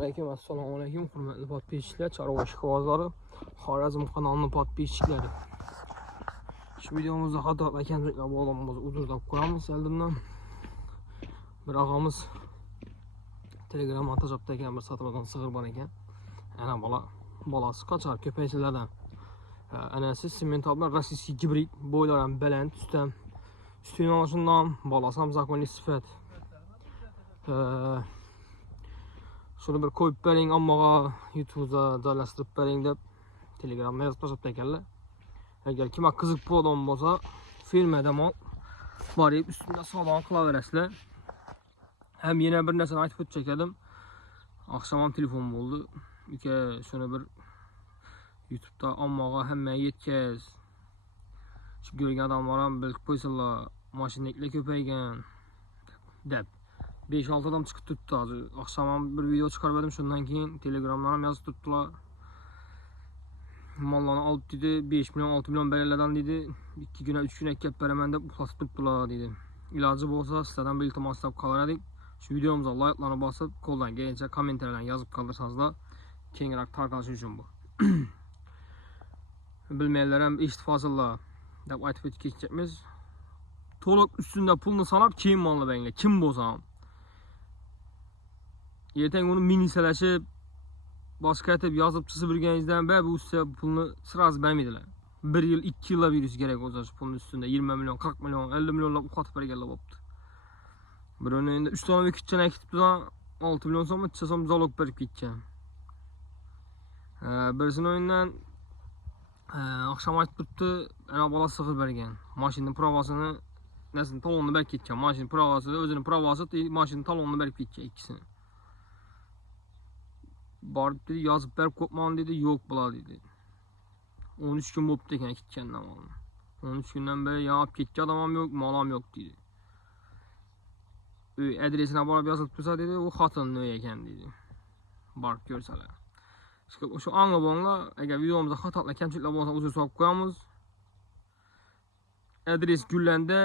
Assalomu alaykum, hurmatli podpischilar, chorva ishqibozlari, Xorazm kanalining podpischilari. Shu videomizda xato kamchiliklar bo'lgan uzrlab qo'yamiz oldindan. Bir og'amiz Telegram atajabda ekan, bir sotmadan sig'ir bor ekan. Ana bolasi qochar ko'paychilardan. Anasi sementablar rossiyskiy gibrid, bo'ylari ham baland, üstüne oluşundan balası ham zakonli sifat. Şunu bir koyup bering, ammaga YouTube'da joylashtirib bering deb Telegramda yozib tashlab ekanlar. Agar kimga qiziq bo'lgan bo'lsa, filmda borib ustida savdo qilaverasizlar. Hem yana bir narsani aytib o'tib edim. Akşam ham telefon bo'ldi. Uka, shuni bir YouTube'da ammaga hamma yetkaz. Şu görgen adamlar ham bilib qo'ysinlar, mashinliklar ko'paygan deb. 5-6 adam chiqib turibdi hozir. Akşam ham bir video chiqardim, shundan keyin Telegramdan ham yozib turibdilar. Mallarni olib dedi, 5 milyon 6 milyon beralardan dedi, 2 güne 3 güne kelib beraman deb uxlatib turibdilar dedi. Iloji bo'lsa sizlardan bir iltimos qilib qoladik. Shu videomizga like'larni bosib, qo'ldan kelgancha kommentarlarni yozib qoldirsangizlar, kengroq tarqalishi uchun bu. Bilmayanlar ham eshitfasinlar deb aytib o'tib ketishimiz. To'liq ustunda pulni sanab keyin molni beringlar. Kim bo'lsa ham. Ertang uni minisalashib, boshqa etib yozib chizib yurganingizdan bu ustiga pulni sirasi bermaydilar. 1 yil, 2 yillab yurish kerak o'zi shu pulni ustunda 20 milyon, 40 milyon, 50 milyonlab uxlatib berganlar bo'libdi. Birovni endi 3 tona kitchen akitibdi, 6 milyon so'm, 3 so'm zalog berib ketgan. Birisini o'yindan akşam aytib turibdi, ana bola sig'ir bergan. Mashinaning pravosini nasıl talonini berib ketgan. Mashina pravosi, o'zining pravosi, mashinaning talonini berib ketgan ikkisini. Borib dedi, yozib berib qo'yman dedi, yo'q bo'la dedi. 13 kun bo'libdi ekan ketgandan oldin. 13 kundan beri yopib ketgan adam ham yo'q, mal ham yo'q dedi. Uy adresini borib yozilib tursa dedi, u xotinning uyi ekan dedi. Borib ko'rsalar. Şu anglabonlar, agar videomizda xatolar kamchiliklar bo'lsa uzr so'rab qo'yamiz. Adres Gullarda,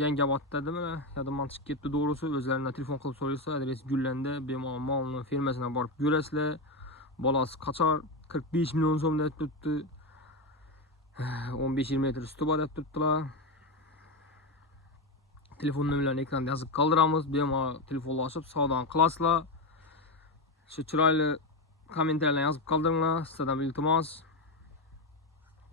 Yangiobodda demi? Yodimdan chiqib ketdi doğrusu. O'zlaridan telefon qilib so'raysa, adres Gullarda, bemalol molni firmasına borib ko'rasizlar. Bolasi qochar 45 milyon so'm deb turibdi. 15-20 metr usti bor deb turibdilar. Telefon nomerlarini ekranda yozib qoldiramiz. Bemalol telefonlashib savdo qilasizlar. Shu chiroyli kommentarlarni yozib qoldiringlar. Sizlardan bir iltimos.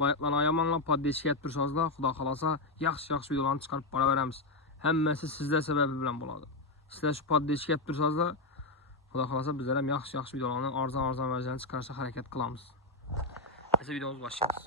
Like'larni ayamanlar, podpishga etib tursangizlar, xudo xolasa yaxshi videolarni chiqarib boraveramiz. Hammasi sizlar sababi bilan bo'ladi. Sizlar shu podpishga etib tursangizlar, xudo xolasa bizlar ham yaxshi videolarni arzon versiyasini chiqarishga harakat qilamiz. Esa videomiz boshlaymiz.